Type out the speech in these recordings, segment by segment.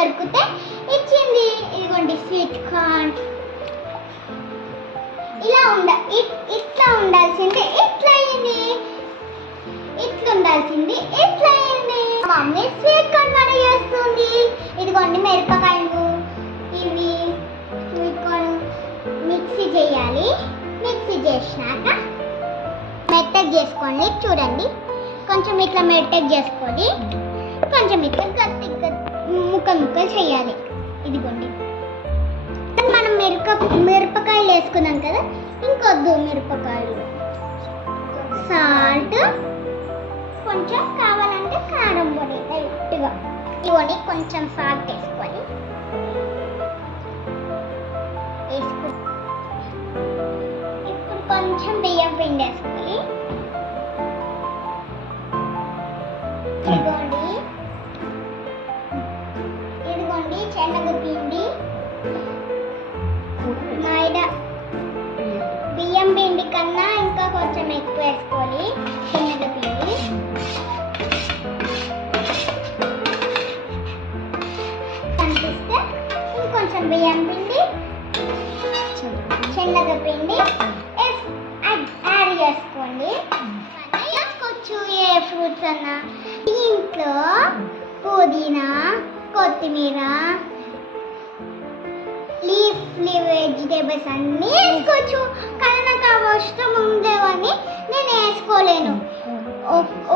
దొరికితే ఇచ్చింది. ఇదిగోండి స్వీట్ కార్న్. ఇలా ఇట్లా ఉండాల్సింది ఇట్లా అయింది, ఇట్లా ఉండాల్సింది ఇట్లా అయింది. మమ్మీ స్వీట్ కార్న్ రెడీ చేస్తుంది. ఇదిగోండి మిరపకాయలు, ఇవి స్వీట్ కార్న్ మిక్సీ చేయాలి. మిక్సీ చేసినాక మెత్తగా చేసుకోండి. చూడండి కొంచెం ఇట్లా మెత్తగా చేసుకొని కొంచెం ఇట్లా గట్టిగా ముక్కలు చేయాలి. ఇదిగోండి మనం మిరపకాయలు వేసుకున్నాం కదా, ఇంకొద్దు మిరపకాయలు, సాల్ట్, కొంచెం కావాలంటే కారం పొడి లైట్గా. ఇవన్నీ కొంచెం సాల్ట్ వేసుకొని ఇప్పుడు కొంచెం బియ్యం పిండి వేసుకొని ఇదిగోండి శనగపిండి, మైదా, బియ్యం పిండి కన్నా ఇంకా కొంచెం ఎక్కువ వేసుకోవాలి. శనగపిండి కనిపిస్తే ఇంకొంచెం బియ్యం పిండి, శనగపిండి యాడ్ చేసుకోండి. వేసుకోవచ్చు ఏ ఫ్రూట్స్ అన్నా. దీంట్లో పుదీనా, కొత్తిమీర, లీఫ్ వెజిటేబుల్స్ అన్నీ వేసుకోవచ్చు. కానీ నాకు అవసరం ఉండేవని నేను వేసుకోలేను.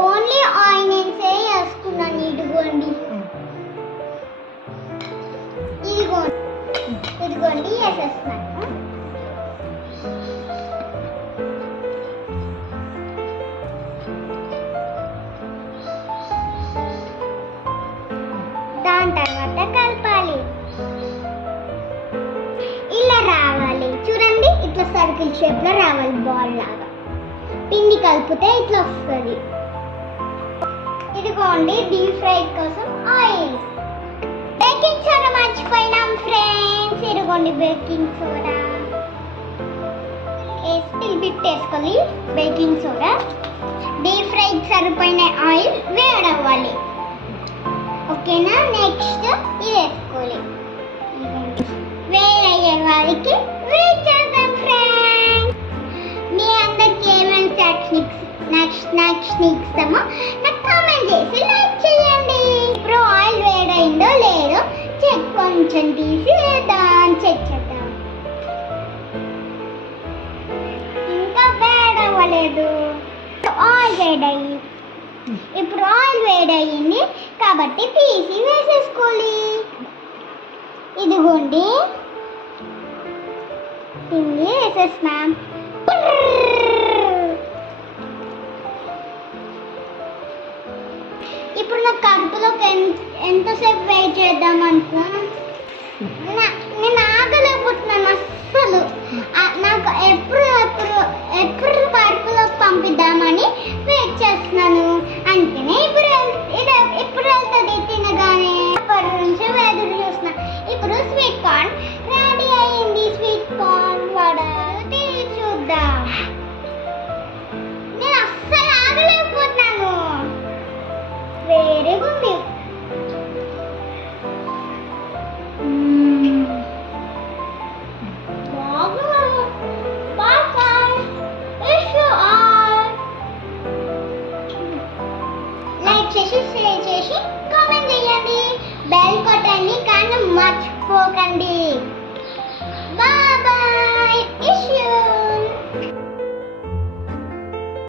ఓన్లీ ఆనియన్సే వేసుకున్నాను. ఇదిగోండి ఇదిగోండి వేసేస్తున్నాను. దాని తర్వాత కలపాలి. ఇలా రావాలి చూడండి, ఇట్లా సర్కిల్ షేప్ లో రావాలి, బాల్ లాగా. పిండి కలిపితే ఇట్లా వస్తుంది. ఇదిగోండి డీప్ ఫ్రై కోసం ఆయిల్. బేకింగ్ సోడా మర్చిపోయినాం ఫ్రెండ్స్. ఇదిగోండి బేకింగ్ సోడా వేసుకోవాలి. బేకింగ్ సోడా, డీప్ ఫ్రై సరిపోయిన ఆయిల్ వేడవ్వాలి. ఓకేనా? నెక్స్ట్ ఇది వేసుకోవాలి. వేరయ్యే వారికి వెయిట్ చేద్దాం ఫ్రెండ్స్. మీ అందరికి ఏమేమి స్నాక్స్ ఇస్తామో నాకు కామెంట్ చేసి లైక్ చేయండి. ఇప్పుడు ఆయిల్ వేడైందో లేదో కొంచెం తీసి వేద్దాం, చెక్ చేద్దాం. ఇంకా వేడవ్వలేదు. ఆయిల్ వేడయ్యి, ఇప్పుడు ఆయిల్ వేడయ్యింది కాబట్టి తీసి వేసేసుకోవాలి. ఇదిగోండి పిండి వేసేస్తున్నాం. ఇప్పుడు నా కడుపులోకి ఎంతసేపు వెయిట్ చేద్దాం అనుకో, నేను ఆగలేకపోతున్నాను అస్సలు. నాకు ఎప్పుడు కడుపులోకి పంపిద్దామని వెయిట్ చేస్తున్నాను. అందుకనే ఇప్పుడు వెళ్తుంది తినగానే. అప్పటి నుంచి ఎదురు చూస్తున్నా. ఇప్పుడు స్వీట్ కార్న్ రెడీ అయ్యింది. స్వీట్ కార్న్ వడ చూద్దాం. నేను అస్సలు ఆగలేకపోతున్నాను. వేరే ఉంది. లైక్ చేసి షేర్ చేసి కామెంట్ చేయండి. బెల్ కొట్టండి.